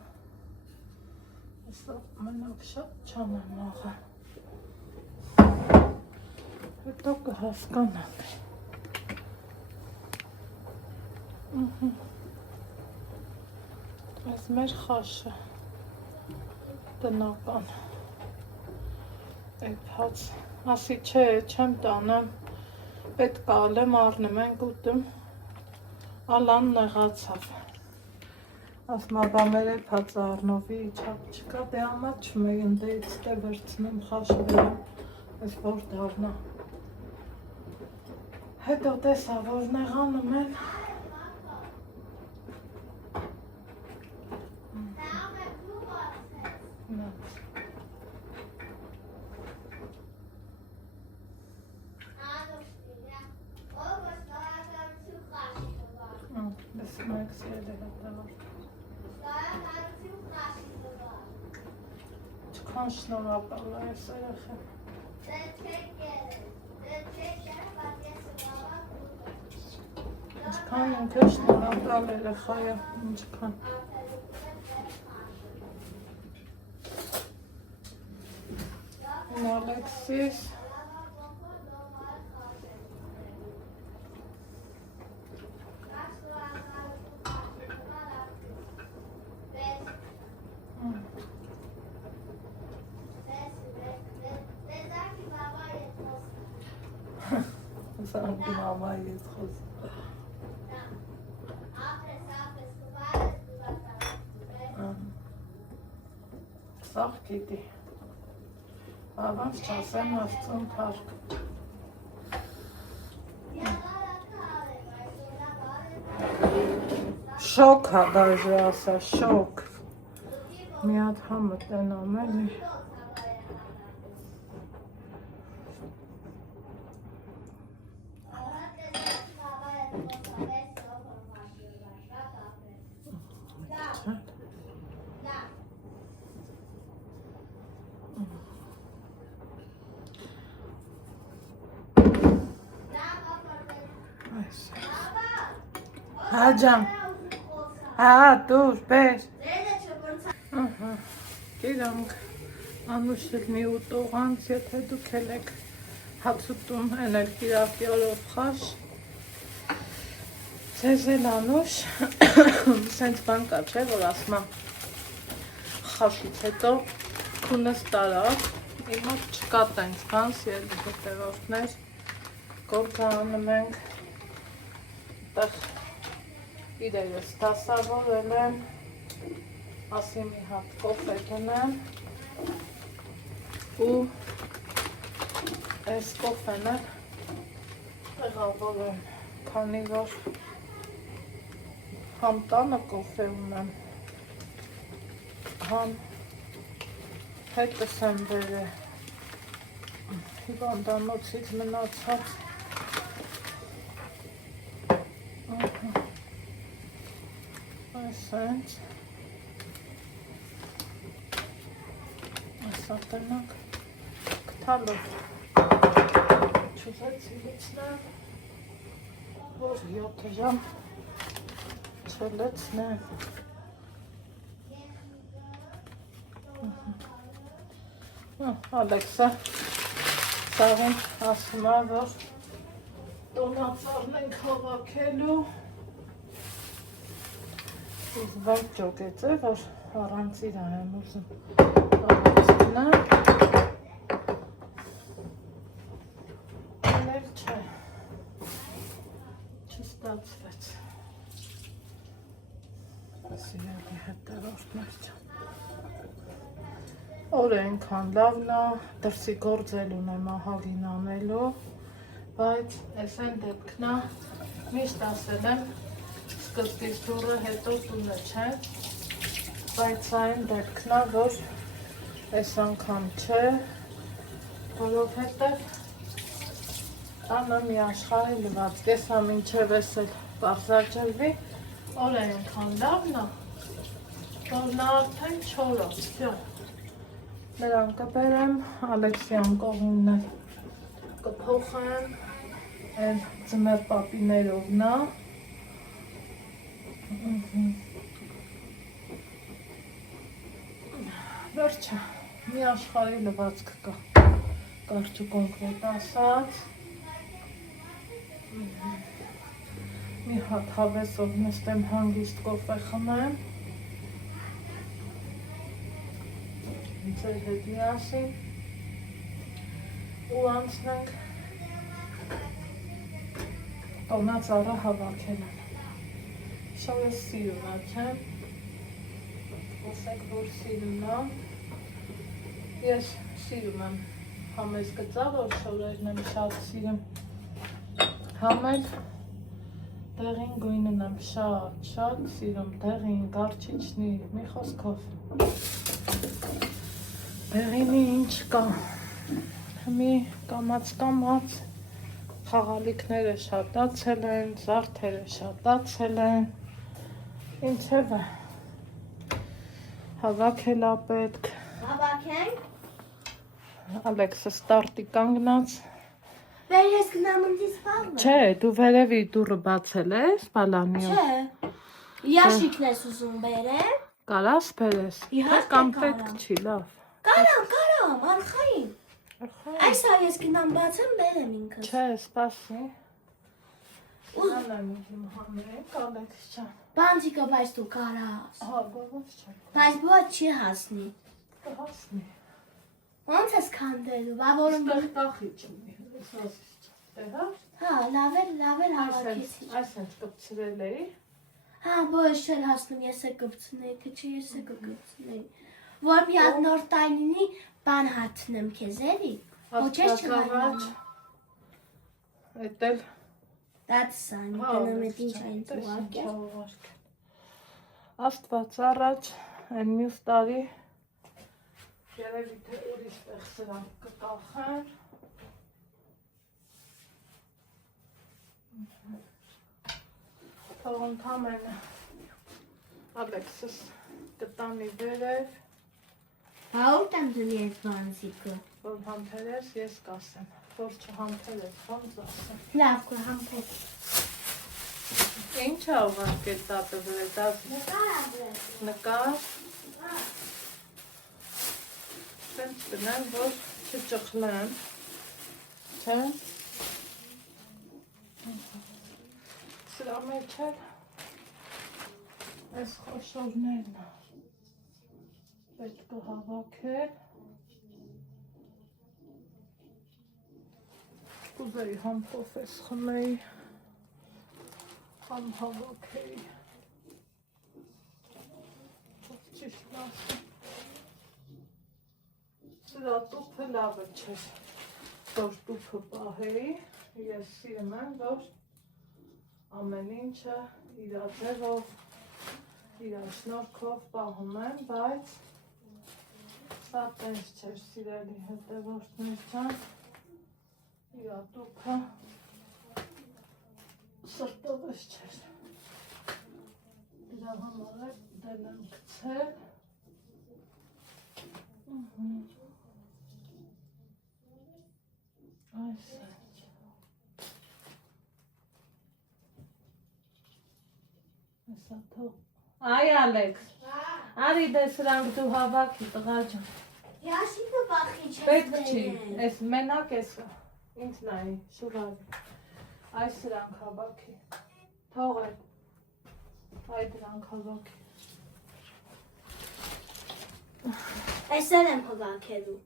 ասա մնակ շատ չանեմ աղա, հետո կհասկանան, այս մեր խաշը, տնական, Այդ հաց, ասի չէ, չեմ տանեմ, պետք ալեմ, առնեմ ենք ուտում, ալան նեղացավ, ասմա բամեր էդ հաց առնովի չապ չկա, դե ամաչում է ընդեից դե վերցնեմ խաշը վերեմ, ես որ դարնա, հետո տեսա, որ նեղանում են, Չքան շնորհակալ է այս երեխան։ Ինչքան ինքը շնորհակալ երեխա է, ինչքան։ Ալեքսիս Զանգի մամայի հետ խոս։ Սաղ գիտի։ Ավանց չասեմ աստծուն թարկ։ Շոկ հա դաժե ասա, շոկ։ Մի հատ համը տնամ էլի։ Հա ջան, հա դուր, բեր, գիրանք, անուշել մի ուտող անց, եթե դուք էլ եք հացուտում, են էլ կիրակի օրով խաշ, ձեզ էլ անուշ, սենց բան կա չէ, որ ասմա խաշից հետո քունս տարավ, իմոտ չկա տենց բան, սիրելի հետևորդներ, գործը անում ենք, տեղ իրերս դասավորել եմ, ասի մի հատ կոֆե գնեմ ու այս կոֆեն էլ տեղավորեմ, քանի որ համ տանը կոֆե ունեմ, համ հետս եմ բերել հիվանդանոցից մնացած այսենց ասա տնակ կթալով չուզեցի լիցնեմ որ 7 ժամ չլցնեմ Ալեքսը սաղին ասում է որ տոնածառն ենք հավաքելու Զվարդ ճոգեց է, որ առանց իրա եմ ուզում առանցնա Ներ չէ չստացվեց Սիրելի հետևորդներ չան Օրը ենքան լավնա, դրսի գործել ունեմ ահագին անելու, բայց ես են դեպքնա միշտ ասել եմ սկզբից դուրը հետո տունը չէ, բայց այն դեպքնա, որ ես անգամ չէ, որովհետև տանը մի աշխարհի լվացք, ես ամինչև ես էլ պարզաջելվի, օրը ենքան լավնա, որ նա արդեն չորոց, Նրան կբերեմ, Ալեքսյան կողինն էլ կփոխեմ, էլ ձմեր պապիներով նա Վերջը, մի աշխարհի լվացք կա, կարճ ու կոնկրետ ասած Մի հատ հավեսով նստեմ հանգիստ կոֆե խմեմ Ձեր հետ միասին ու անցնենք տոնածառը հավաքել եմ Շավ ես սիրում է, չէ Ոսեք, որ սիրում է Ես սիրում եմ համես գծա, որ շորերն եմ շատ սիրում Համել դեղին գույնն եմ շատ սիրում Դեղին, գարչիչնի, մի խոսքով Դեղինի ինչ կա Մի կամաց խաղալիքները շատացել են, զարդերը շատացել են Ինչև է Հավաքել է պետք Հավաքենք Ալեքսը ստարտի կանգնած Վեր ես գնամ ընդի սպաղվը Չէ, դու վերևի դուրը բացել ես, բալանիով Չէ Յաշիկն ես ուզում բերեմ Կարաս բերես, Իհարկե կամ կարամ։ պետք չի, լավ Կարամ, արխային Այս ես գնամ բացեմ բերեմ ինքս Չէ, սպասի Անեմ իմ համերենք, Ալեքս չան Բանջիկը բայց դու կարաս Հա, գովոց չան Բայց բոտ չի հասնի Կհասնի Ոնց ես քանդելու, բա որում Ստեղ տախի չունի, ես ասիս չան Դե հա։ Հա, լավ էր հավաքեցի։ Այսինչ կպցրել էի։ Հա, ոչ էլ հասնում ես է կպցնեի, թե չի ես է կպցնեի։ Որ մի հատ նոր տայնինի բան հարցնեմ քեզ էլի։ Ոչ ես չհայտնեմ։ Էտել That's sign, գնամ էդ ինչ այնց ուղարկել։ Աստված առաջ, այն մյուս տարի երևի թե ուրիշ տեղ սրանք կկախեն։ Թող ընդամենը Ալեքսս կտանի վերև, Հա, ուտեմ դնի այդ բանզիկը։ որ համբերես, ես կասեմ, որ չհամբերես, ոնց ասեմ։ Լավ, կհամբեր։ Ինչ է ուղարկել տատը վրա, դա նկար։ Սենց բնեմ, որ չճխլեմ, չէ։ Սրա մեջ էլ այս խոշորներն պետք է հավաքել։ Կուզեի համ կոֆես խմեի, համ հավաքեի։ Ճիշտ ասեմ։ Սրա տուփը լավը չէր, որ տուփը պահեի, ես սիրում եմ, որ ամեն ինչը իր ձևով, իր շնորհքով պահում եմ, բայց սա տես չէր սիրելի հետևորդներ ջան, իր տուփը սրտովս չէր։ Դրա համար դել եմ գցել։ Այս է։ Այսա թող։ Այ Ալեքս, արի դե սրանք դու հավաքի տղա ջան։ Յաշիկը բախի չես Պետք չի, այս մենակ ես ինձ նայի, շուրավի, այս սրանք հավաքի, թող այ դրանք հավաքի։ Այսել եմ հավաքելու։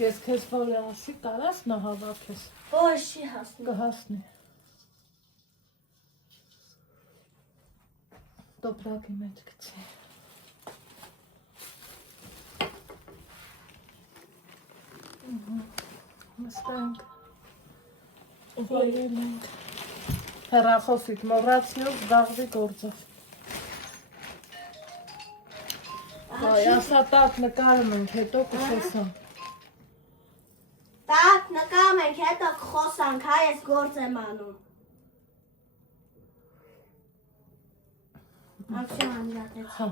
Ես քեզ որ ասի կարաս նա հավաքես, Ոչ չի հասնում։ կհասնի։ Տոպրակի մեջ գցի։ Մստենք, ուղայել ենք, հեռախոսիտ մոռացնով զբաղվի գործով։ Այ ասա տակ նկարում ենք, հետո կխոսամ։ Տակ նկամ ենք, հետո կխոսանք, հա ես գործ եմ անում։ Ակսիոն ամրատեց։ Հա,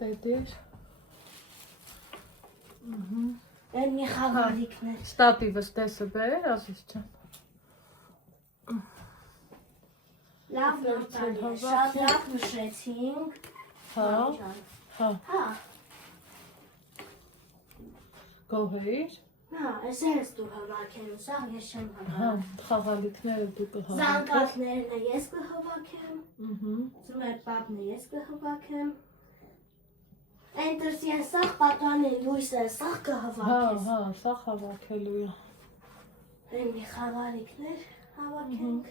տետիր։ Են մի խաղալիքներ։ Ստատիվս տեսը բեր, ասիս չան։ Լավ նորտանի է, շատ լավ նշեցինք։ Հա, հա, Հա, գոհեիր։ հա, ես ես դու հավաքեմ, սաղ ես չեմ Հա, հավաքեմ։ խաղալիքները դու կհավաքես։ Զանգակներն է ես կհավաքեմ, Ահա։ ծմեր պապն է ես կհավաքեմ։ Այն դրսի են սաղ պատան են լույսը, սաղ Հա, կհավաքես։ հա, սա հավաքելու է։ Այն մի խաղալիքներ հավաքենք։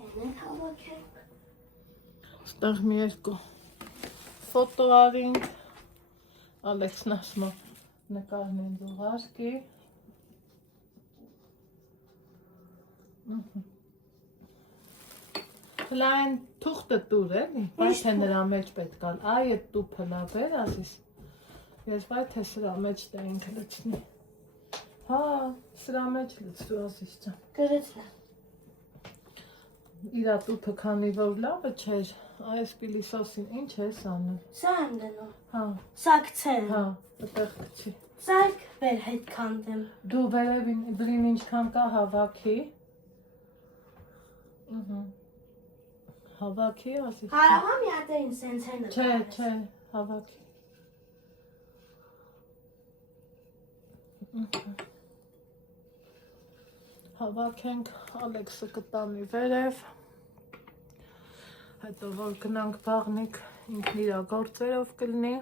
Այն են հավաքենք։ Ստեղ մի երկու ֆոտո արինք, Ալեքսն ասում է նկարն են ուղարկի։ Հլային թուղթը տուր էլի, բայց թե նրա մեջ պետք ալ, այ էդ տուփը լավ էր, ասիս, ես բայ թե սրա մեջ դա ինքը լցնի։ Հա, սրա մեջ լցրու ասիս ջան։ Գրեցնա։ Իրա տուփը քանի որ լավը չէր, այս պիլիսոսին ինչ ես անում։ Սա եմ դնում։ Հա, Սակցել։ հա, այդտեղ կչի։ Սարք վեր հետ քանդեմ։ Դու վերևին բրին ինչքան կա հավաքի։ Հավաքի ասի։ Հարավա մի ատերին սենց է նկարես։ Չէ, հավաքի։ Հավաքենք Ալեքսը կտանի վերև։ Հետո որ գնանք բաղնիկ ինքն իր գործերով կլինի։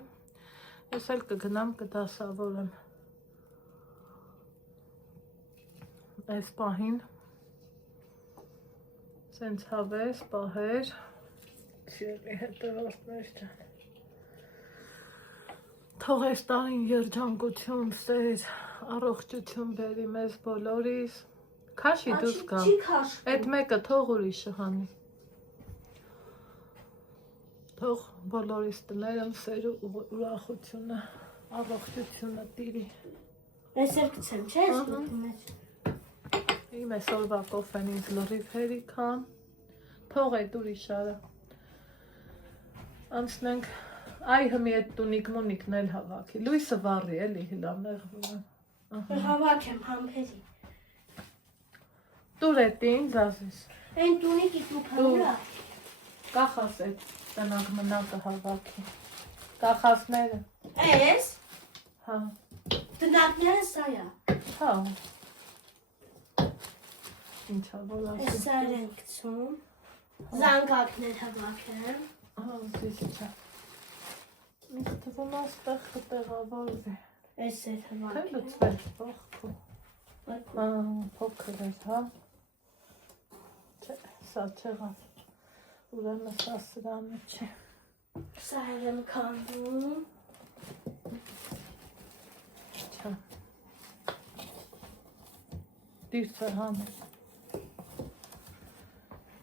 Ես էլ կգնամ կդասավորեմ։ այս պահին սենց հավես, պահեր Սիրելի հետևորդներ ջան Թող այս տարին երջանկություն, սեր, առողջություն բերի մեզ բոլորիս Քաշի դուրս գա Այդ մեկը թող ուրիշը հանի Թող բոլորիս տներում սեր ու ուրախությունը Առողջությունը տիրի Ես էլ գցեմ, չէ՞ ես գտնում ես Իմ այսօրվա կոֆեն ինձ լրիվ հերիք հա Թող այդ ուրիշ արա Անցնենք Այ հմի այդ տունիկ մունիկն էլ հավաքի Լույսը վառի էլի հիլամեղվում Հավաք եմ համբերի Տուր էտին զազիս Այն տունիկի տուփը ուրա Կախաս այդ տնակ մնակը հավաքի Կախասները Ես Հա Տնակները սա է Հա Ինչա որ ասի Սար են գցում Զանգակներ հավաք եմ Հա զիս չա Ինձ թվում աստեղ կտեղավորվի Ես էլ հավաք Թե լծվել ողքու Փոքր էր հա Սա չեղավ Ուրեմն սա սրանը չէ Սա եմ կանդում Չա Դիրցը հանը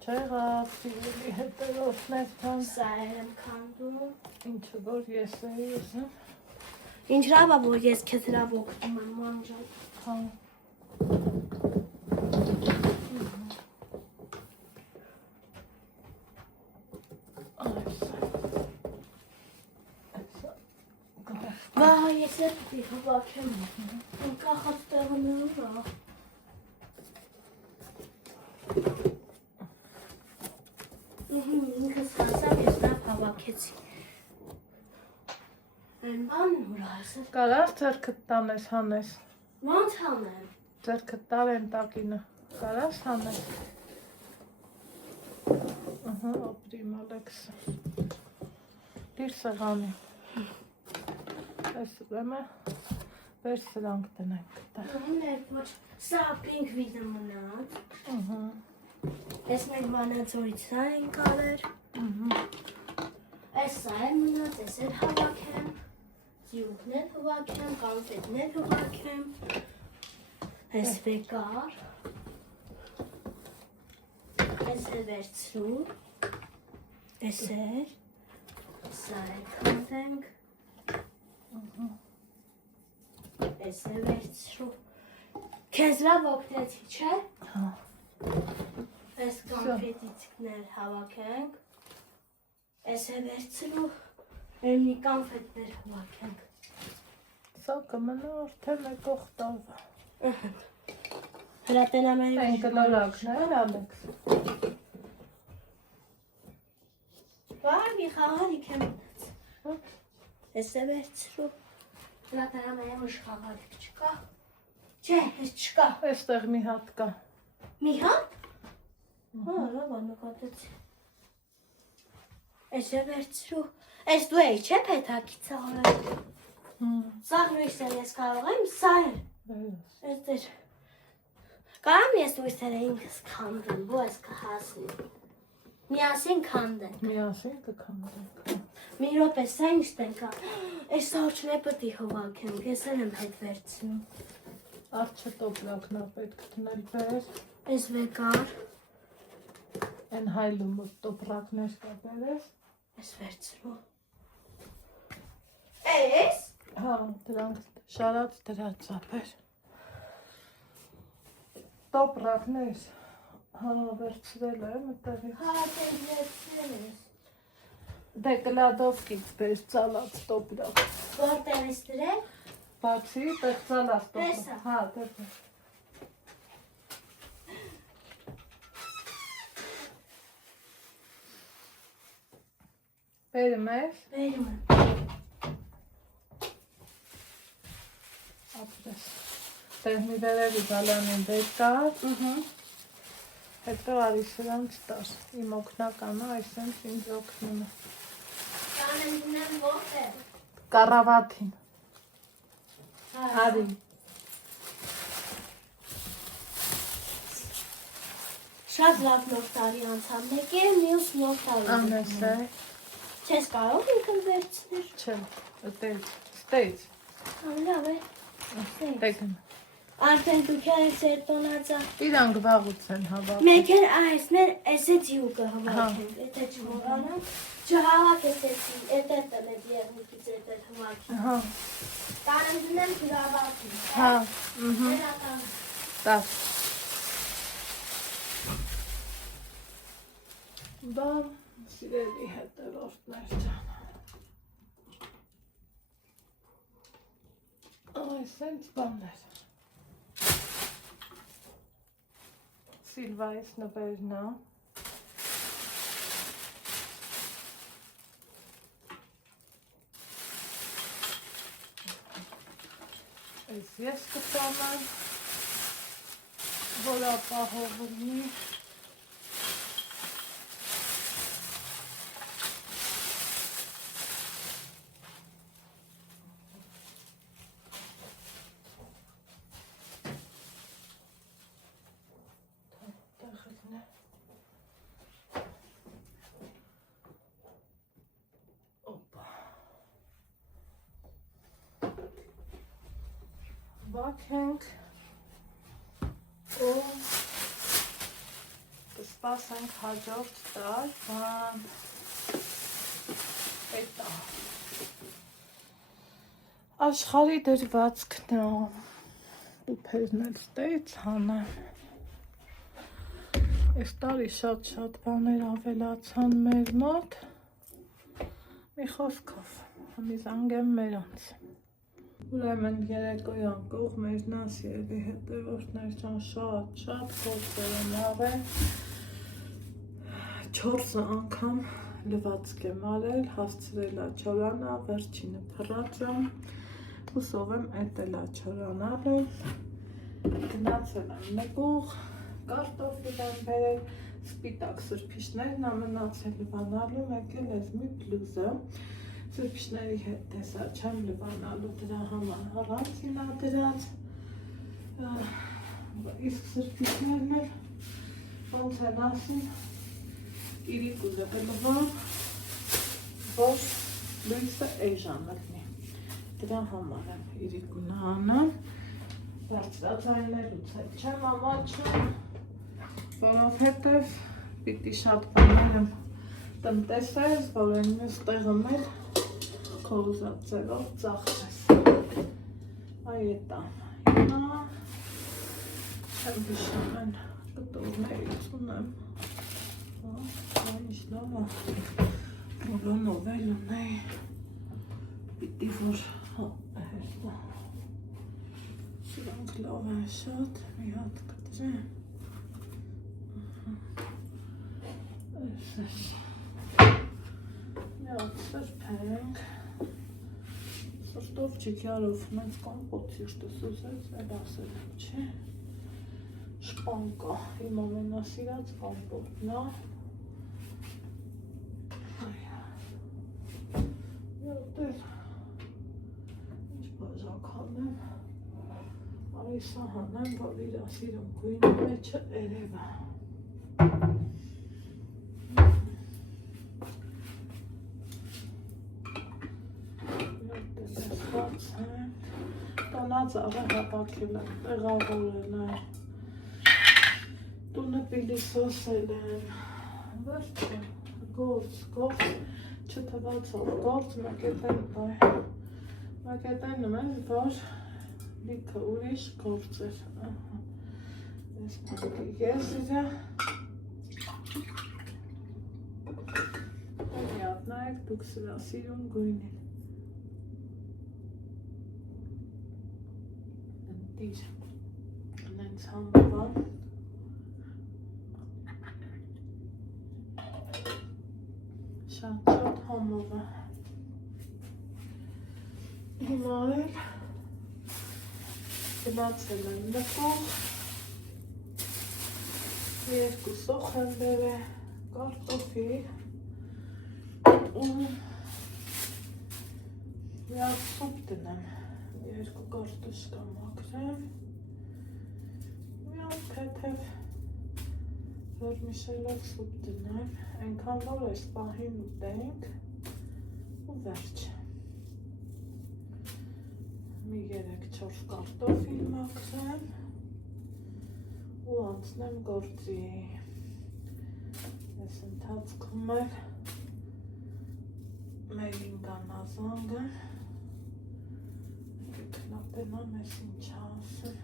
Չեղավ սիրելի հետևորդներ ջան Սա եմ կանդում Ինչը որ ես էի ուզում Ինչ լավ է որ ես քեզ լավ օգնում եմ մանջան Հա Վա ես էլ պիտի հավաք եմ Կախած տեղներում է Ինքս հասավ ես լավ հավաքեցի Այն բանն ուրա ասել Կարաս ձերքդ տանես հանես Ոնց հանեմ Ձերքդ տարեն տակինը Կարաս հանես Ապրիմ Ալեքսը Դիր սեղանի Այս ուրեմն Վեր սրանք տնենք կտա Սա պինք վիզը մնաց Ես մեկ վանացորից սա են կարեր Այս սա է մնաց, ես էլ հավաք եմ Զիուկներ հավաք եմ, կանֆետներ հավաք եմ Ես վեկար Ես էլ վերցրու Ես էլ Սա է կանտենք Ես էլ վերցրու Քեզ լավ օգնեցի, չէ՞։ Հա Այս կանֆետիկներ հավաքենք Ես է վերցրու Էմնի կանֆետներ հավաքենք Սա կմնա արդեն մեկ օխտավը Հրատենամային Այն կլորակներ Ալեքս Բարի խաղարիք եմ Ես է վերցրու Հրատենամային ուշ խաղարիք չկա Չէ, ես չկա Այստեղ մի հատ կա Մի հատ Հա, լավ նկատեցի Ես է վերցրու Ես դու էի չէ պետակի ծաղրել Սաղ նույսեր ես կարող եմ, սա է Ես դեր Կարամ ես նույսերը ինքս կանդեմ, բու ես կհասնի Միասին կանդենք Միասին կքանդենք Մի ռոպ է, սա ինչ տենկա Ես սարչն է պտի հովակ եմ, ես էլ եմ հետ վերցնում Արջը տոպրակն է պետք տնել բեր Ես վեկար Են հայլում տոպրակներ կա բերես Ես վերցնում Ես Հա, դրանք շարած դրած ապեր Տոպրակներ Հա, վերցրել եմ այդտեղից Հա, դեր վերցրել ես Դե կլադովկից բեր ծալած տոպրակ Որտեղ ես դրել Բացի, տեղ ծալած Տեսա։ տոպրակ Հա, դեր Բերում ես Բերում եմ Ապրես Տեղ մի վերևի բալանին բեր կա Հետո արի սրանց տար Իմ օգնականը այսենց ինձ օգնում է Կանեմ դնեմ որտեղ Կառավաթին Արի Շատ լավ նոր տարի անցավ, մեկ է մյուս նոր տարի։ Անես է։ Չես կարող ինքն վերցնել։ Չեմ, ստեյց։ Լավ է։ Տեգն։ Արդեն դուք եք ձեր տոնածա։ Իրանք վաղուց են հավաք։ Մենք էլ այսներ էսեց յուկը հավաքենք, եթե չմոռանանք, չհավաքեցեք, եթե տնեք եղնիկից եթե հավաքի։ Հա։ Տանեմ դնեմ գրավակի։ Հա, Ներական։ տաս։ Դա սիրելի հետևորդներ ջան։ Այ սենց բաններ։ Սիլվայից նվերն է։ Այս ես կտանեմ, որ ապահով լինի։ Բաքենք ու կսպասենք հաջորդ տար բան հետա աշխարհի դրվածքն է ու փերնել ստեյց հանեմ այս տարի շատ բաներ ավելացան մեր մոտ մի խոսքով մի զանգեմ մերանց Ուրեմն երեկոյան կողմերն ասիելի հետևորդներ ջան շատ գործեր եմ արել 4 անգամ լվացք եմ արել հասցրել է չորանա վերջինը փռած եմ հուսով եմ էտել է չորանալու գնացել եմ նկուղ կարտոֆիլ եմ բերել սպիտակ սրբիչներն ամենացել լվանալու եկել ես մի բլուզը Սրբիչների հետ տեսա չեմ լվանալու դրա համար առանցին է դրած իսկ սրբիչներն էլ ոնց են ասին իրիկուզը կլվամ որ լույսը էժան լգնի դրա համար եմ իրիկունը անում բարձրաձայնելուց էլ չեմ ամաչում որովհետև պիտի շատ բաներ եմ տնտեսես որ են մյուս տեղը մեր քո ուզած ձևով ծախսես այ էտա հիմա չեմ հիշում են կտորներից ունեմ ինչ լավ է որոնով էլ ունեի պիտի որ հեստա սրանք լավ են շատ մի հատ կտրեմ այս մի հատ սրբենք Սրտով չիքյարով մեծ կամպոտ սիրտս ուզեց, էլ ասել եմ, չէ, շպանկա, իմ ամենասիրած կամպոտն է, Յոտեր, ինչ բաժակ հանեմ, արի սա հանեմ, որ իր ասիրում գույնի մեջը երև է Տոնածաղը հապակել եմ, տեղավորել եմ, տունը պիլիսոսել եմ, վերջը, գործ, չթվացով գործ, մակետենում եմ, որ լիքը ուրիշ գործ էր, ես մակի ես իրա, միատ նայեք, դուք սրա սիրում գույնին, Դիր, նենց համբավան, շատ համով է, հիմա էլ գնացել եմ նկող, երկու սոխ եմ բերել, կարտոֆիլ ու մի հատ սուպ դնեմ, երկու կարտոշկա մաքրեմ, մի հատ թեթև Վերմիշելով սուպ դնեմ, այնքան որ այս պահին ուտենք ու վերջ։ Մի 3-4 կարտոֆիլ մաքրեմ ու անցնեմ գործի։ Ես ընթացքում էլ մերին գանազանգը կնապենամ ես ինչ ասեմ։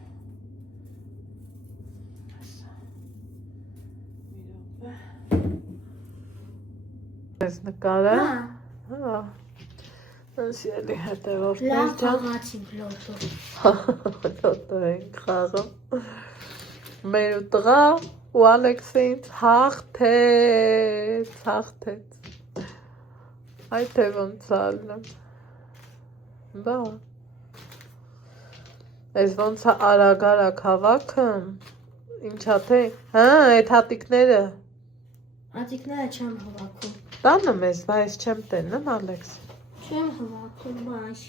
Ես նկարը։ Հա։ Ես ելի հետևորդներ Լավ ջան։ խաղացինք լոտո։ Լոտո ենք խաղում։ Մեր ու տղա ու Ալեքսեին հաղթեց։ Այ թե ոնց ալնում։ Բա։ Այս ոնց է արագ հավաքում։ Ինչա թե։ Հա, այդ հատիկները։ Հատիկները չեմ հավաքում։ Տանը մեզ, բայց չեմ տենում, Ալեքս։ Չեմ հավաքում, բայց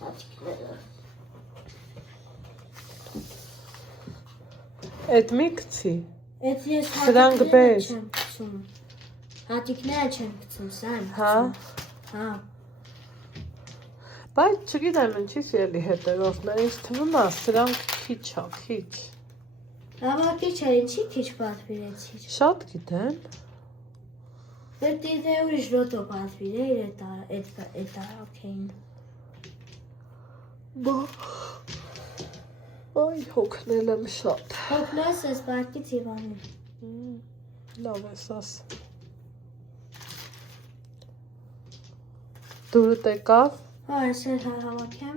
հատիկները։ Այդ մի գցի։ Այդ ես Սրանք հատիկները բեր։ չեմ գցում։ Հատիկները չեմ գցում, սա եմ Հա։ գցում։ Հա։ Բայց չգիտեմ ինչի ելի հետևորդներ, ինձ թվում է սրանք քիչ է, քիչ։ Լավա քիչ է, ինչի քիչ պատվիրեցիր։ Շատ գիտեմ։ Պետք է ուրիշ լոտո պատվիրեիր այդ տարակեին։ Բա։ Այ հոգնել եմ շատ։ Հոգնես ես բարկից Իվանին։ Լավ ես աս։ Դուրդ եկավ։ Հա, ես էլ հավաքեմ։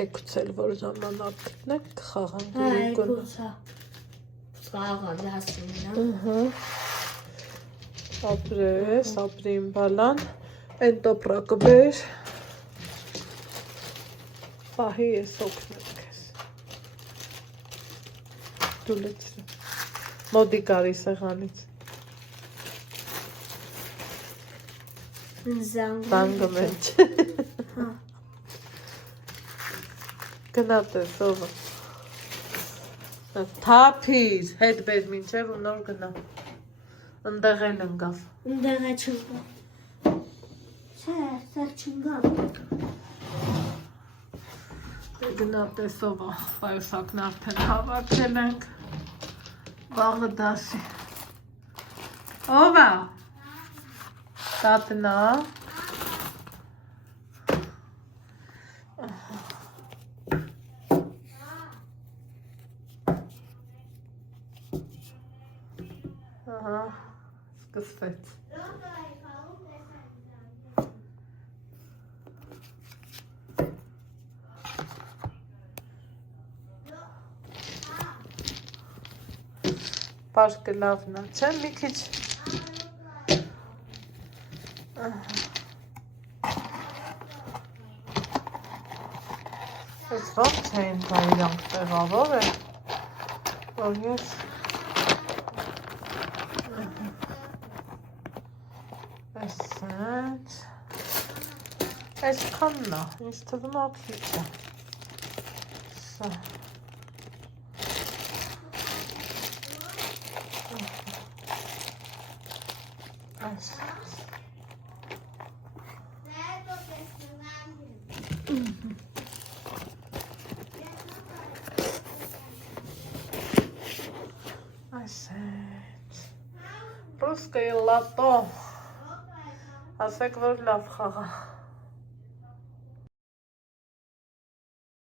Եկուցել որ ժամանակ գտնեք կխաղանք Հա, եկուցա։ Խաղա դասինա։ Ապրես, ապրիմ բալան, են տոպրակը բեր, պահի ես օգնեմ կեզ, դու լեցրը, մոդի կարի սեղանից, զանգում ենք, գնատ ես ովը, թափիր, հետ բեր մինչև ու նոր գնա, ընդեղ էլ ընգավ, ընդեղ է չնգավ, չէ, սեղ չնգավ, գնա տեսովը, պայուսակն արդեն հավաքել ենք, վաղը դասի, ով է, տատնա, սկսվեց, պարկը լավն է, չէ, մի քիչ, ես ոնց էին դա իրանք տեղավոր է, որ ես այսենց, այս քանն է, ինձ թվում է քիչ է, սա, այս, այսենց, ռուսկայի լատո, ասեք որ լավ խաղա,